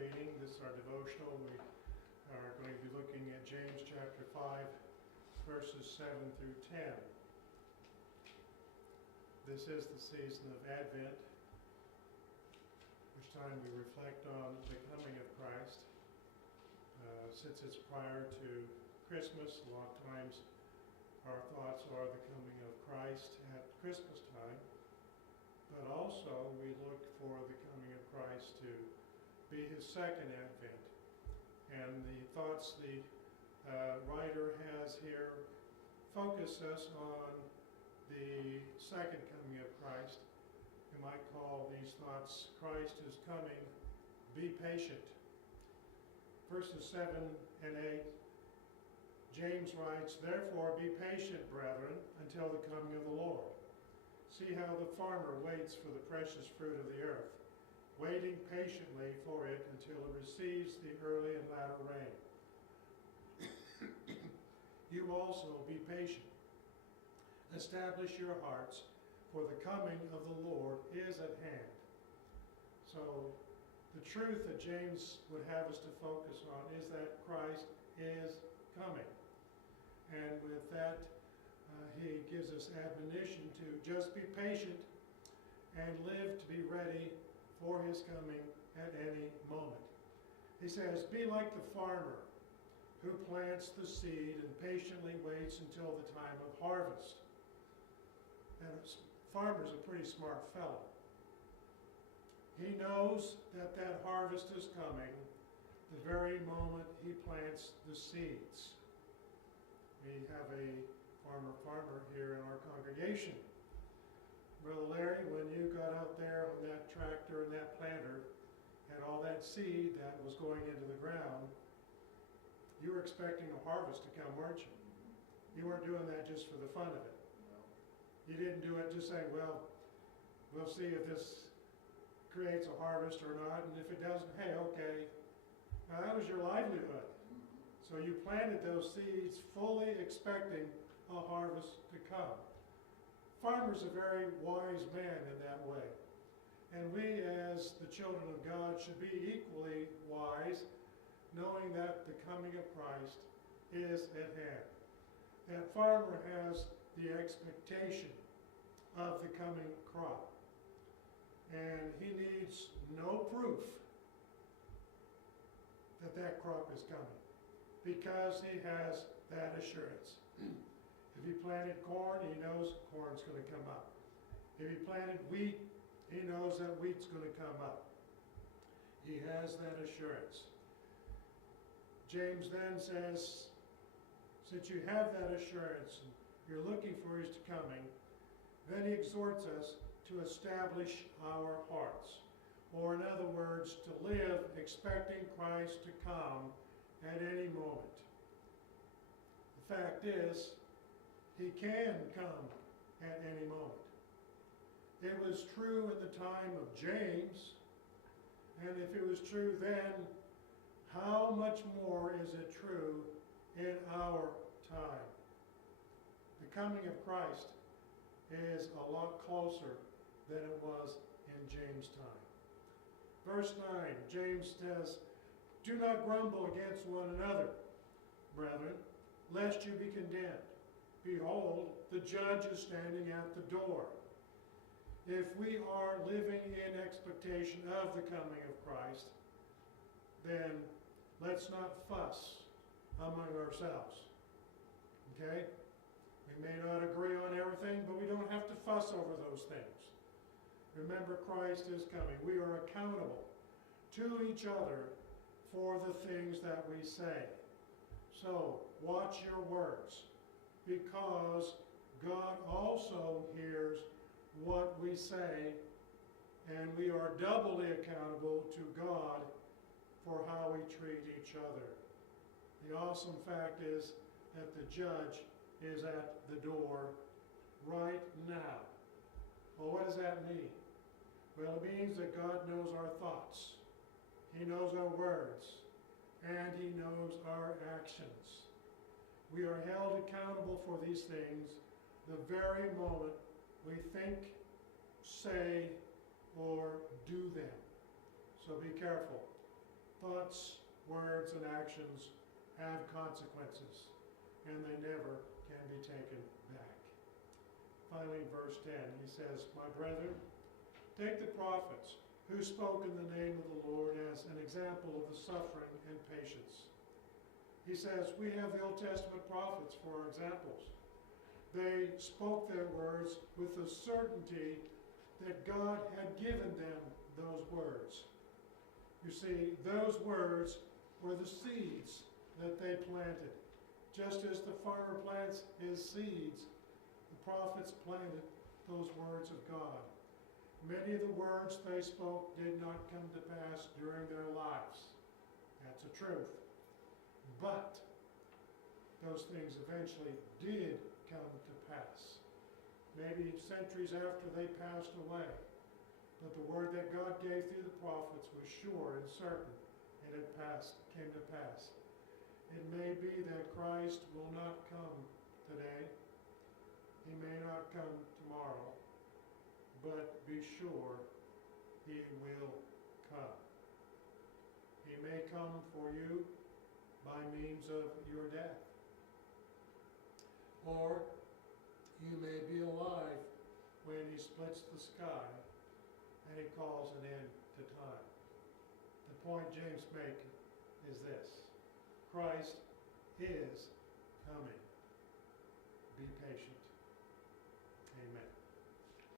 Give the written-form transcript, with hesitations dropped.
meeting. This is our devotional. We are going to be looking at James chapter 5, verses 7 through 10. This is the season of Advent, which time we reflect on the coming of Christ. Since it's prior to Christmas, a lot of times our thoughts are the coming of Christ at Christmas time. But also we look for the coming of Christ to be his second advent. And the thoughts the writer has here focus us on the second coming of Christ. You might call these thoughts, Christ is coming, be patient. Verses 7 and 8, James writes, "Therefore be patient, brethren, until the coming of the Lord. See how the farmer waits for the precious fruit of the earth, waiting patiently for it until it receives the early and latter rain. You also be patient. Establish your hearts, for the coming of the Lord is at hand." So the truth that James would have us to focus on is that Christ is coming. And with that, he gives us admonition to just be patient and live to be ready for his coming at any moment. He says, "Be like the farmer who plants the seed and patiently waits until the time of harvest." And a farmer's a pretty smart fellow. He knows that that harvest is coming the very moment he plants the seeds. We have a farmer here in our congregation. Brother Larry, when you got out there on that tractor and that planter and all that seed that was going into the ground, you were expecting a harvest to come, weren't you? You weren't doing that just for the fun of it. You didn't do it just saying, well, we'll see if this creates a harvest or not, and if it doesn't, hey, okay. Now that was your livelihood. So you planted those seeds fully expecting a harvest to come. Farmer's a very wise man in that way. And we as the children of God should be equally wise, knowing that the coming of Christ is at hand. That farmer has the expectation of the coming crop. And he needs no proof that that crop is coming, because he has that assurance. If he planted corn, he knows corn's going to come up. If he planted wheat, he knows that wheat's going to come up. He has that assurance. James then says, since you have that assurance and you're looking for his coming, then he exhorts us to establish our hearts. Or in other words, to live expecting Christ to come at any moment. The fact is, he can come at any moment. It was true in the time of James, and if it was true then, how much more is it true in our time? The coming of Christ is a lot closer than it was in James' time. Verse 9, James says, "Do not grumble against one another, brethren, lest you be condemned. Behold, the judge is standing at the door." If we are living in expectation of the coming of Christ, then let's not fuss among ourselves. Okay? We may not agree on everything, but we don't have to fuss over those things. Remember, Christ is coming. We are accountable to each other for the things that we say. So, watch your words, because God also hears what we say, and we are doubly accountable to God for how we treat each other. The awesome fact is that the judge is at the door right now. Well, what does that mean? Well, it means that God knows our thoughts. He knows our words. And he knows our actions. We are held accountable for these things the very moment we think, say, or do them. So be careful. thoughts, words, and actions have consequences, and they never can be taken back. Finally, in verse 10, he says, "My brethren, take the prophets who spoke in the name of the Lord as an example of the suffering and patience." He says, we have the Old Testament prophets for examples. They spoke their words with the certainty that God had given them those words. You see, those words were the seeds that they planted. Just as the farmer plants his seeds, the prophets planted those words of God. Many of the words they spoke did not come to pass during their lives. That's a truth. But those things eventually did come to pass. Maybe centuries after they passed away. But the word that God gave through the prophets was sure and certain, and it came to pass. It may be that Christ will not come today. He may not come tomorrow. But be sure he will come. He may come for you by means of your death. Or you may be alive when he splits the sky and he calls an end to time. The point James makes is this: Christ is coming. Be patient.